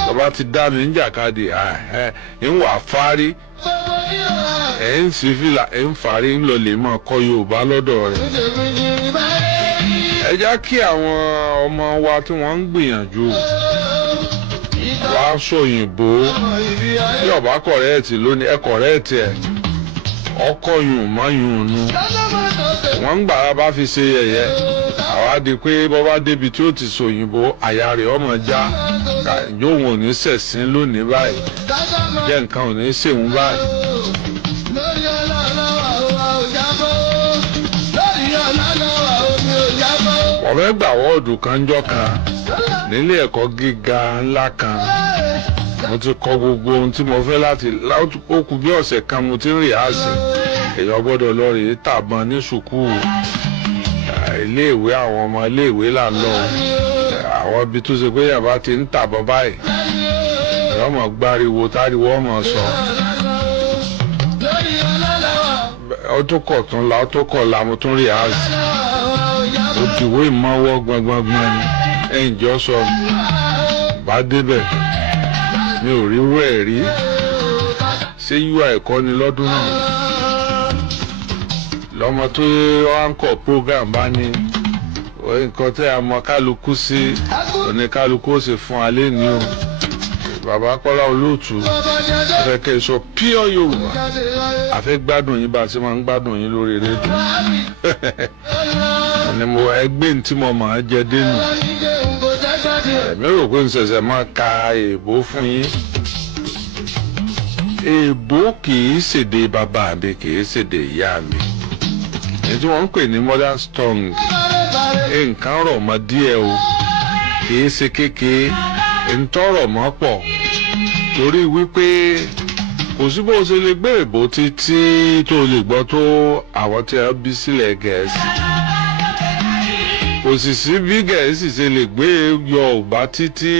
tó bá ti dá mi ń jàkadì ń wà fárí. ẹ̀ ń sì fìlà ẹ̀ ń fárí ń lọ lè máa kọ́ Yorùbá lọ́dọ̀ rẹ̀. ẹ já kí àwọn ọmọ wa tí wọ́n ń gbìyànjú wàá sòyìnbó bí ọba kọ̀rẹ́ẹ̀tì lónìí ẹ kọ̀rẹ́ẹ̀tì ẹ̀ ọkọ̀ yùn mọ́ yùn nu wọ́n ń gbàrà bá fi ṣe yẹ̀yẹ́ àwa di pé bọ́ bá débi tí ó ti sòyìnbó àyà rẹ̀ ọmọ já yóò wọn ò ní ṣẹ̀sìn lónìí báyìí jẹ́ nǹkan ò ní ṣèwọ́n báyìí. ọ̀rẹ́ gbà wọ́ọ̀dù kan jọ kan nílé ẹ̀kọ́ gíga ńlá kan mo ti kọ gbogbo ohun tí mo fẹ́ láti ó kù bí ọ̀sẹ̀ kan mo ti ń rìhásì èèyàn gbọ́dọ̀ lọ rèé tàbọn ní sùkúù iléèwé àwọn ọmọ iléèwé là ń lọ àwọn ibi tó ṣe pé yàrá ti ń tàbọn báyìí èèyàn mọ̀ gbáriwo táriwo ọmọ sọ ó tó kọ̀ tún la ó tó kọ̀ la mo tún rìhásì ó dìwé ìmọ̀wọ́ gbọ̀ngbọ̀ngbọ̀n ni ẹ̀yìn jọ sọ bá débẹ̀ mi ò rí wẹ̀ rí ṣé yíwá ẹ̀kọ́ ni lọ́dún náà lọ́mọ tó ránkọ̀ program bá ní nǹkan tẹ́ a mọ kálukú sí òní kálukú ó sì fún alẹ́ ní o bàbá Kọ́lá Olóòtú afẹ́kẹ́ sọ pure Yorùbá àfẹ́ gbádùn yín bá a ti máa ń gbádùn yín lórí rédíò ni mo ẹgbẹ́ tí mo máa jẹ dénú èmi rò pé n ṣẹ̀ṣẹ̀ máa ka èèbó fún yín èèbó kì í ṣèdè bàbá mi kì í ṣèdè ìyá mi èyí tí wọ́n ń pè ní modern tongue nǹkan rọ̀ mọ́ díẹ̀ o kì í ṣe kékeré ń tọrọ mọ́ pọ̀ torí wípé kò sí bó ṣe lè gbé èèbó títí tó lè gbọ́ tó àwọn tí a bí sílẹ̀ Gẹ̀ẹ́sì kò sì sí bí Gẹ̀ẹ́sì ṣe lè gbé Yorùbá títí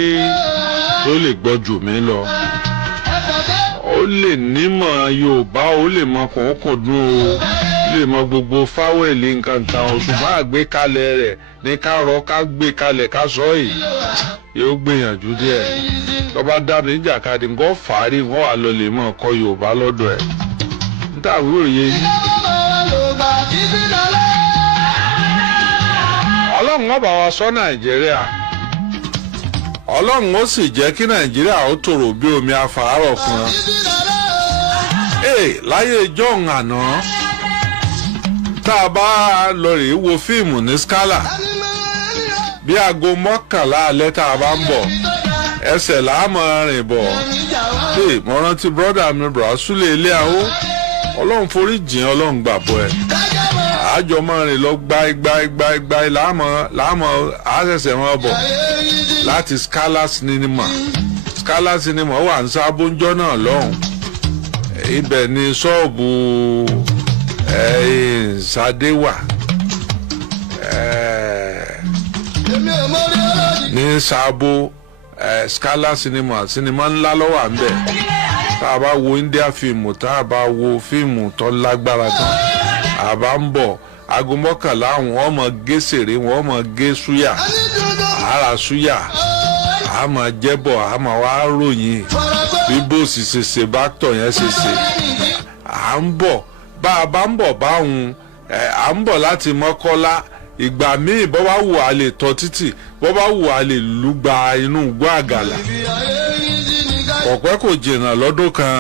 tó lè gbọ́ jù mí lọ ó lè nímọ̀ Yorùbá ó lè mọ kùnkùndún o lè mọ gbogbo fáwẹ̀lì nǹkan kan ṣùgbọ́n àgbékalẹ̀ rẹ̀ ní ká rọ ká gbé kalẹ̀ ká sọ yìí yóò gbìyànjú díẹ̀ tó bá dá mi jàkadì nǹkan fàárí nǹkan wà lọ lè mọ̀ ọkọ Yorùbá lọ́dọ̀ ẹ̀ níta àwúrò yé yìí. Ọlọ́run ó bá wa sọ Nàìjíríà Ọlọ́run ó sì jẹ́ kí Nàìjíríà ó tòrò bí omi afàárọ̀ kan. láyé jọ̀hún àná tá a bá lọ rèé wo fíìmù ní Scala bí aago 11 alẹ́ tá a bá ń bọ̀ ẹsẹ̀ láàmú rìn bọ̀ mo rántí brọ́dà mi Brasule ilé àwọ̀ Ọlọ́run forí jìn Ọlọ́run gbàbọ̀ ẹ̀. àjọmọ́ rìn lọ gbá láàmọ́ àṣẹ̀ṣẹ̀ wọn bọ̀ láti Scala Cinema wà ní Sábóńjọ́ náà lọ́hùn ibẹ̀ ni ṣọ́ọ̀bù Ṣadé wà ní Sábó Scala Cinema ńlá lọ́wọ́ à ń bẹ̀ tá a bá wo India fíìmù tá a bá wo fíìmù tó lágbára tán a bá ń bọ̀ aago 11 wọ́n mọ̀ gé sèré wọ́n mọ̀ gé súyà àrà súyà àmọ̀ jẹ́bọ̀ àmọ̀ wá ròyìn bí bóòsì ṣe bá tọ̀ yẹn ṣe à ń bọ̀ bá a bá ń bọ̀ báwọn à ń bọ̀ láti Mọ́kọ́lá ìgbà míì bọ́ bá wù á lè tọ́ títì bọ́ bá wù á lè lùgbà inú Igbó Àgàlà ọ̀pẹ́ kò jìnnà lọ́dún kan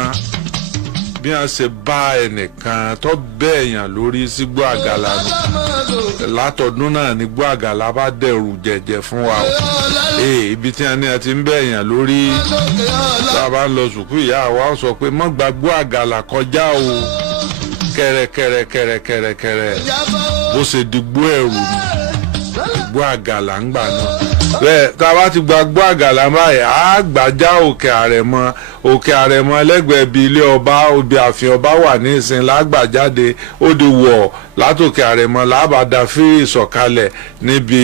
bí wọ́n ṣe bá ẹnìkan tó bẹ́ẹ̀ yàn lórí sí Igbó Àgàlà nù látọdún náà ní Igbó Àgàlà bá dẹ̀rù jẹ̀jẹ̀ fún wa o ibi tí wọ́n ti ń bẹ́ẹ̀ yàn lórí tá a bá ń lọ sùkú ìyá wa sọ pé má gba Igbó Àgàlà kọjá o kẹrẹkẹrẹ bó ṣe di Igbó ẹ̀rù ni Igbó Àgàlà ń gbà náà bẹ́ẹ̀ tá a bá ti gba Igbó Àgàlà báyìí á gbàjá Òkè Àrẹ̀mọ lẹ́gbẹ̀ẹ́ bíi ilé ọba obì ààfin ọba wà ní ìsìn lágbàjáde ó di wọ̀ látòkè Àrẹ̀mọ lábàdà fírí ìsọ̀kalẹ̀ níbi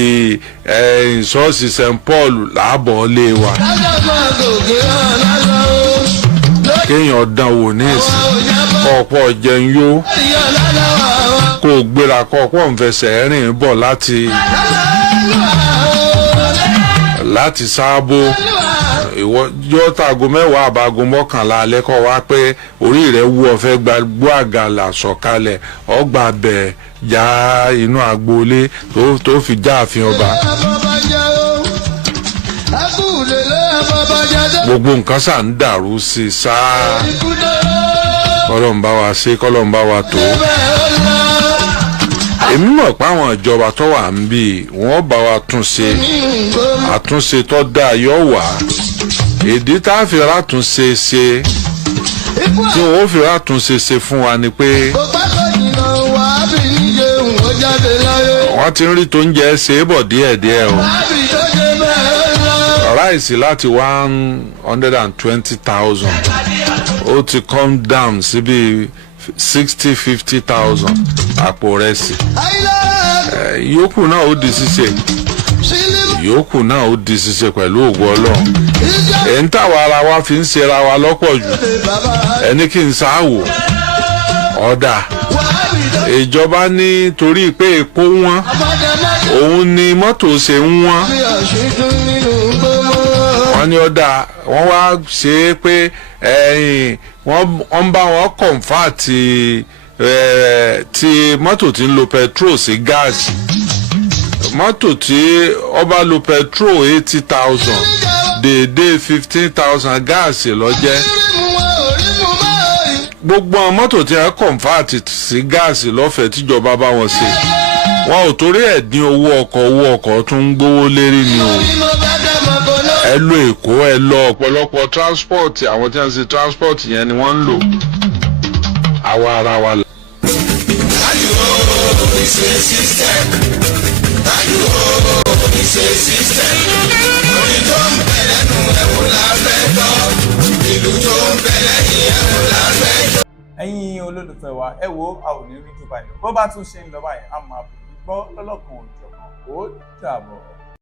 ìṣọ́ọ̀ṣì St Paul láàbọ̀ lé wa kéèyàn dán wò ní ìsìn ọ̀pọ̀ jẹun yó kó o gbéra kọ́ ọ̀pọ̀ nfẹsẹ̀ rìn bọ̀ láti Sábó ìwọ yóò tàgó 10 àbágo 11 alẹ́ kọ́ wá pé orí rẹ̀ wú ọ̀fẹ́ gba Igbó Àgàlà sọ̀kalẹ̀ ọgbà bẹ̀ já inú agboolé tó fi já ààfin ọba. gbogbo nǹkan sà ń dàrú sí i sáà kọ́lọ́n bá wa ṣe kọ́lọ́n bá wa tó. èmi mọ̀ pé àwọn ìjọba tó wà ń bí wọ́n bá wa àtúnṣe tó dáa yóò wà ìdí tá a fi rátúnṣe ṣe tí wọ́n fi rátúnṣe ṣe fún wa ni pé wọ́n ti ń rí tó ń jẹ́ ṣe é bọ̀ díẹ̀díẹ̀ o ráìsì láti 120,000 ó ti come down síbi 60-50,000 àpò rẹsì yòókù náà ó di ṣíṣe pẹ̀lú ògo Ọlọ́run ẹ̀ ń tàwa ara wa fi ń ṣera wa lọ́pọ̀ jù ẹni kí n sáwò ọ̀dà ìjọba ní torí pé epo wọ́n òun ni mọ́tò ṣe ń wọ́n wọ́n ní ọ̀dà wọ́n wá ṣe é pé wọ́n bá wọn kọ̀ǹfàtì tí mọ́tò tí ń lo petrol sí gáàsì mọ́tò tí ó bá lo petrol 80,000 déédéé 15,000 gáàsì lọ́jẹ́ gbogbo àwọn mọ́tò tí wọ́n kọ̀ǹfàtì sí gáàsì lọ́fẹ̀ẹ́ tíjọba bá wọn ṣe wọn ò torí ẹ̀ dín owó ọkọ̀ tún ń gbówó lérí ni o ẹ lo Èkó ẹ lọ ọ̀pọ̀lọpọ̀ transport àwọn tí wọ́n ṣe transport yẹn ni wọ́n ń lò àwa ara wa. ẹ̀yin olólùfẹ́ wa ẹ wo a ò ní rí jù báyìí bó bá tún ṣe ń lọ báyìí a máa gbọ́ lọ́lọ́kan òjọ̀kan ó dàbọ̀.